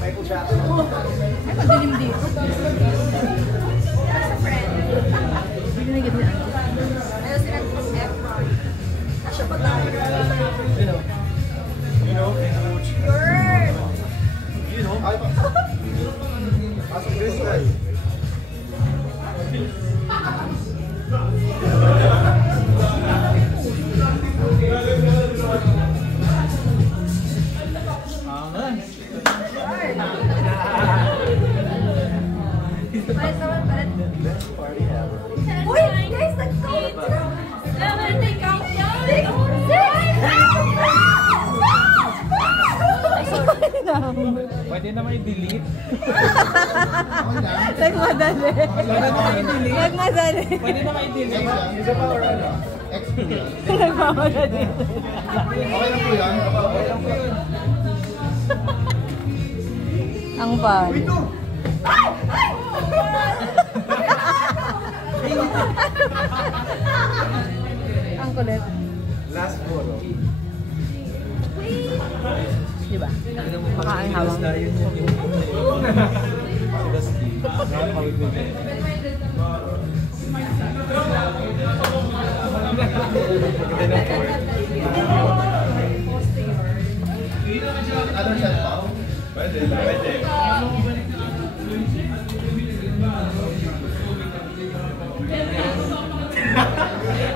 Michael Jackson. Ay, padilim dito. Sa friend. Hindi na ganda. Ayaw silang Efron. Asya pa tayo. You know, Girl! you know, Pasok this guy. Balik naman, balik. Best party ever. Uy! Guys, nag-countdown! Dapat may countdown! 6, 5, 4, 3, 2, 1! Pwede naman i-delete. Nagmadali. Nagmadali. Pwede naman i-delete. Isa pa or ano? Experience. Nagmamadali. Okay lang po yan. Okay lang po yan. Ang bad. Wait, no! Ang kulit. Last photo. Diba? Baka ang hawang. Anong shot pa? Pwede. Pwede.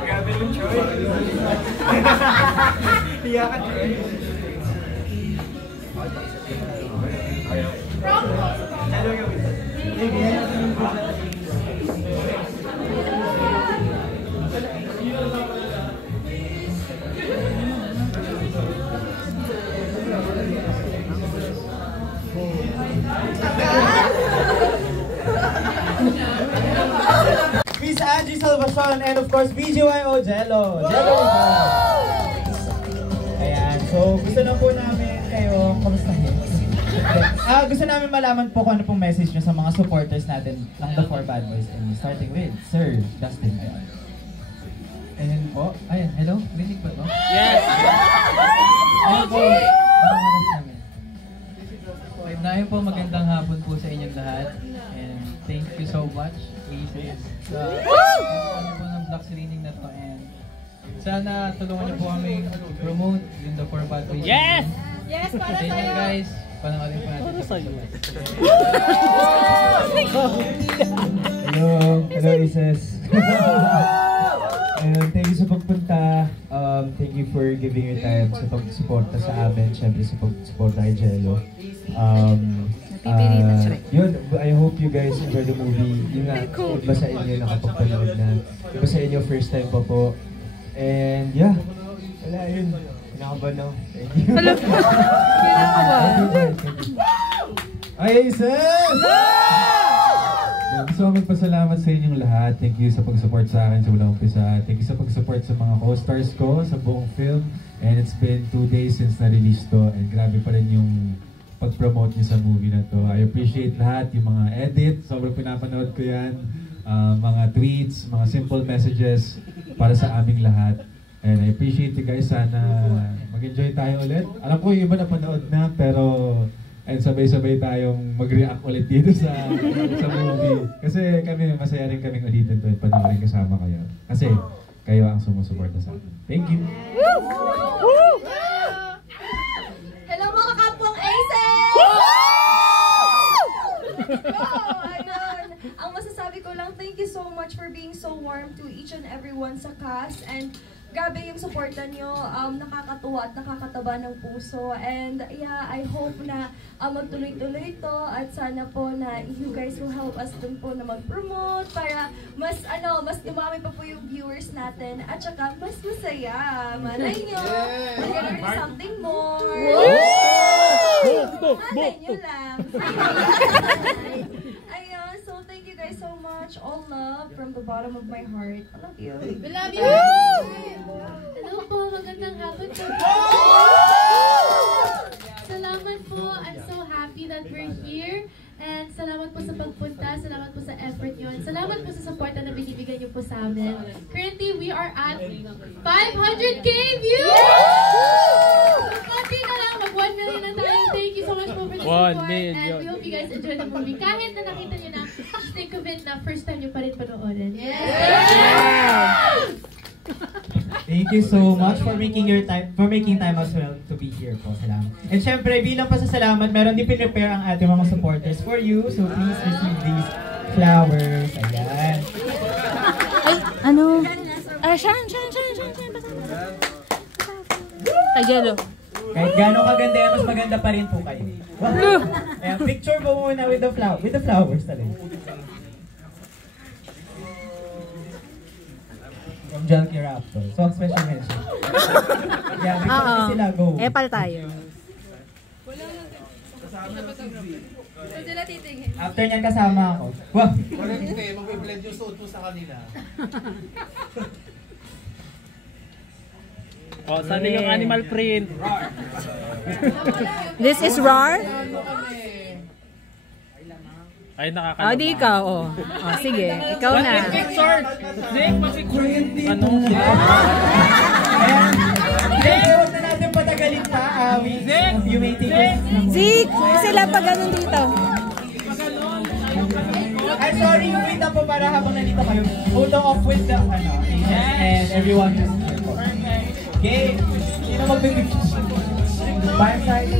Grabe yung choice. Iyakan choice. Miss Angie Salvacion and of course BGYO Jello. Jello Ayan, so gusto na po namin kayo kamustahin. Gusto namin malaman po kung ano pong message nyo sa mga supporters natin ng The Four Bad Boys, and starting with Sir Justin. Ayan po. Ayan, hello? Rinig ba to? Yes! Ayan po. Ang oras namin. Ayun po, magandang hapon po sa inyong lahat. And thank you so much, Aces. Ano po ng vlog screening na to. And sana tulungan niyo po kami promote yung The Four Bad Boys. Yes! Yes, para Sa inyo guys, panoorin po natin. Hello Isis. And thank you sa pagpunta. Thank you for giving your time sa pagsuporta sa amin. Siyempre sa pagsuporta kay Jello. Yun, I hope you guys enjoy the movie. Yun nga, iba sa inyo nakapagpanood na. Iba sa inyo first time pa po. And yeah, wala yun. Kinakabahan ako. Thank you. Kinakabahan? Ay, sis! Gusto ko magpasalamat sa inyong lahat. Thank you sa pag-support sa akin sa walang umpisa. Thank you sa pag-support sa mga co-stars ko sa buong film. And it's been 2 days since na-release to. And grabe pa rin yung pag-promote niyo sa movie na to. I appreciate lahat, yung mga edit. Sobrang pinapanood ko yan. Mga tweets, mga simple messages para sa aming lahat. And I appreciate you guys. Sana mag-enjoy tayo ulit. Alam ko yung iba na panood na, pero and sabay-sabay tayong mag-react ulit dito sa movie. Kasi kami, masaya rin kaming ulitin to at panoorin kasama kayo. Kasi kayo ang sumusuporta sa akin. Thank you! Hello mga kapwang Aces! Ayun. Ang masasabi ko lang, thank you so much for being so warm to each and everyone sa cast. And grabe yung supportan nyo, nakakatuwa at nakakataba ng puso. And yeah, I hope na magtuloy-tuloy to at sana po na you guys will help us dun po na mag-promote para mas dumami pa po yung viewers natin at saka mas masaya. Malay nyo, magkaroon rin something more. Malay nyo lang. Ayun, so thank you guys so much. All love from the bottom of my heart. I love you. We love you! Hello po, magandang hapon po. Salamat po. I'm so happy that we're here. And salamat po sa pagpunta. Salamat po sa effort nyo. And salamat po sa support na binibigyan nyo po sa amin. Currently, we are at 500K views! 1 million. And we hope you guys enjoy the movie. Kahit na nakita nyo na, just think of it na first time nyo pa rin panoorin. Thank you so much for making time as well to be here po. Salamat. And syempre, bilang pasasalamat, meron din pinrepare ang ating mga supporters for you. So please receive these flowers. Ayan. Ay, ano? Shan. Ay, Jello. Kahit gano'ng kaganda yan, mas maganda pa rin po kayo. Wow. Ayan, picture mo muna with the flowers talaga. From Junkie Raptor. So, special mention. Yeah, picture mo sila, go. Epal tayo. After niyan kasama ako. Wow! Mag-blend yung suot mo sa kanila. Oh, sana yung animal print. This is RAR? Ay, nakakalama. Oh, di ikaw, oh. Oh, sige, ikaw na. Picture! Zeke, ano? Ayan, huwag na natin patagalin pa. You may take it. Zeke, sila pa ganun dito. Ay, sorry, wait na po para habang nandito kayo. Photo off with the, and everyone who's here po. Okay, sino magbibigay? Five side.